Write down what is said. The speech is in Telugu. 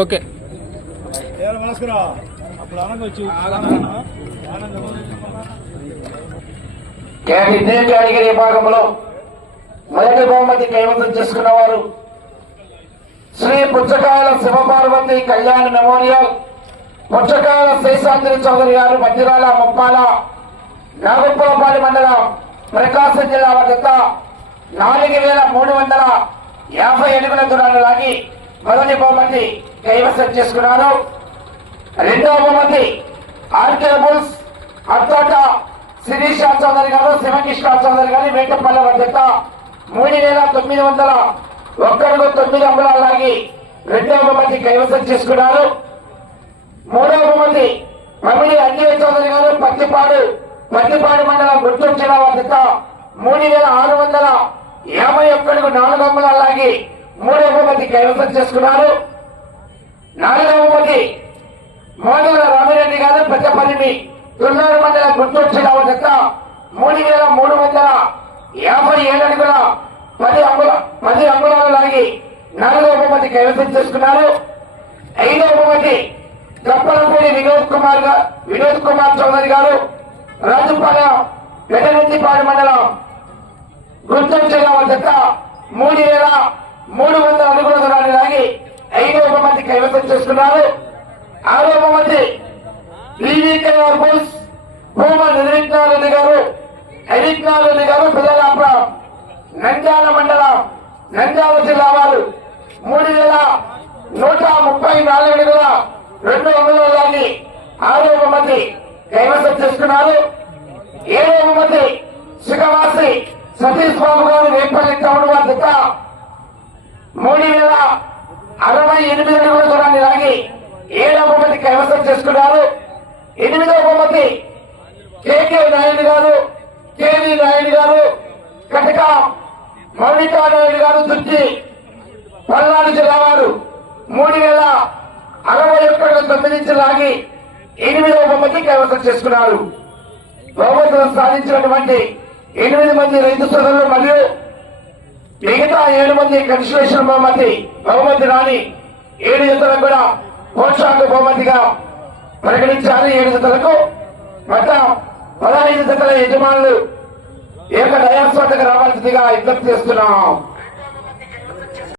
ఓకే ఇదే కేటగిరీ విభాగంలో మొదటి బహుమతి కైవసం చేసుకున్న వారు శ్రీ పుచ్చకాయల శివపార్వతి కళ్యాణ మెమోరియల్ పుచ్చకాయల శేషాద్రి చౌదరి గారు మధ్యరాల ముప్పాల నాగపురపాలి మండలం ప్రకాశం జిల్లా వద్ద నాలుగు వేల మూడు వందల యాభై ఎనిమిది దూరాలు లాగి మొదటి బహుమతి కైవసం చేసుకున్నారు. రెండవ బహుమతి ఆర్కే బుల్స్ అత్తోట శిరీష్ చౌదరి గారు శివకృష్ణ చౌదరి గారు వేటపల్లె వద్దత మూడు వేల తొమ్మిది వందల ఒక్కడుగు తొమ్మిది అంగుళాల లాగి రెండవ బహుమతి కైవసం చేసుకున్నారు. మూడవ బహుమతి మమిడి అంజయ్య చౌదరి గారు పత్తిపాడు పత్తిపాడు మండలం గుర్తుంచిన జిల్లా మూడు వేల ఆరు వందల యాభై ఒక్కడుగు నాలుగు అంగుళాల లాగి మూడవ మంది కైవసం చేసుకున్నారు. నాలుగవ మంది మోదల రామిరెడ్డి గారు పెద్దపల్లిని తుల్లూరు మండల గుంటూరు జిల్లా వద్ద మూడు వేల మూడు వందల యాభై ఏడు అడుగుల పది అంగుల పది అంగుళాలు లాగి నాలుగవ బహుమతి కైవసం చేసుకున్నారు. ఐదవ బహుమతి దప్పలపూడి వినోద్ కుమార్ గారు వినోద్ కుమార్ చౌదరి గారు రాజుపాలెం పెదనెత్తిపాడు మండలం గుంటూరు జిల్లా వద్ద మూడు వేల మూడు వందల అడుగుల దూరాన్ని లాగి ఐదవ బహుమతి కైవసం చేసుకున్నారు. ఆరో బహుమతి బీవీకే బోస్ భూమ నిర్విఘ్నారెడ్డి గారు హరిజ్ఞారెడ్డి గారు పిల్లలాపురం నంద్యాల మండలం నంద్యాల జిల్లా వారు. మూడు వేల నూట ముప్పై నాలుగు అడుగుల రెండు వందల లాగి ఆరో బహుమతి కైవసం చేసుకున్నారు. ఏడో బహుమతి సుఖవాసి సతీష్ బాబు గారు వేపల్లి టౌన్ వద్ద మూడు వేల అరవై ఎనిమిది అడుగుల దూరాన్ని లాగి ఏడవ బహుమతి కైవసం చేసుకున్నారు. ఎనిమిదవ బహుమతి కేకే నాయుడు గారు కేవీ నాయుడు గారు కటక మౌనికా నాయుడు గారు దుర్జి పల్నాడు జిల్లా వారు. మూడు వేల అరవై ఒక్కటి తొమ్మిది నుంచి లాగి ఎనిమిదవ బహుమతి కైవసం చేసుకున్నారు. బహుమతులను సాధించినటువంటి ఎనిమిది మంది రైతు సోదరులు మరియు మిగతా ఏడు మంది కన్స్ట్రక్షన్ బహుమతి బహుమతి రాని ఏడు జతలకు కూడా పోషాక బహుమతిగా ప్రకటించారు. ఏడు జతలకు మొత్తం పదహైదు జతల యజమానులు ఏక డయాస్ వద్దకు రావాల్సిందిగా విజ్ఞప్తి చేస్తున్నాం.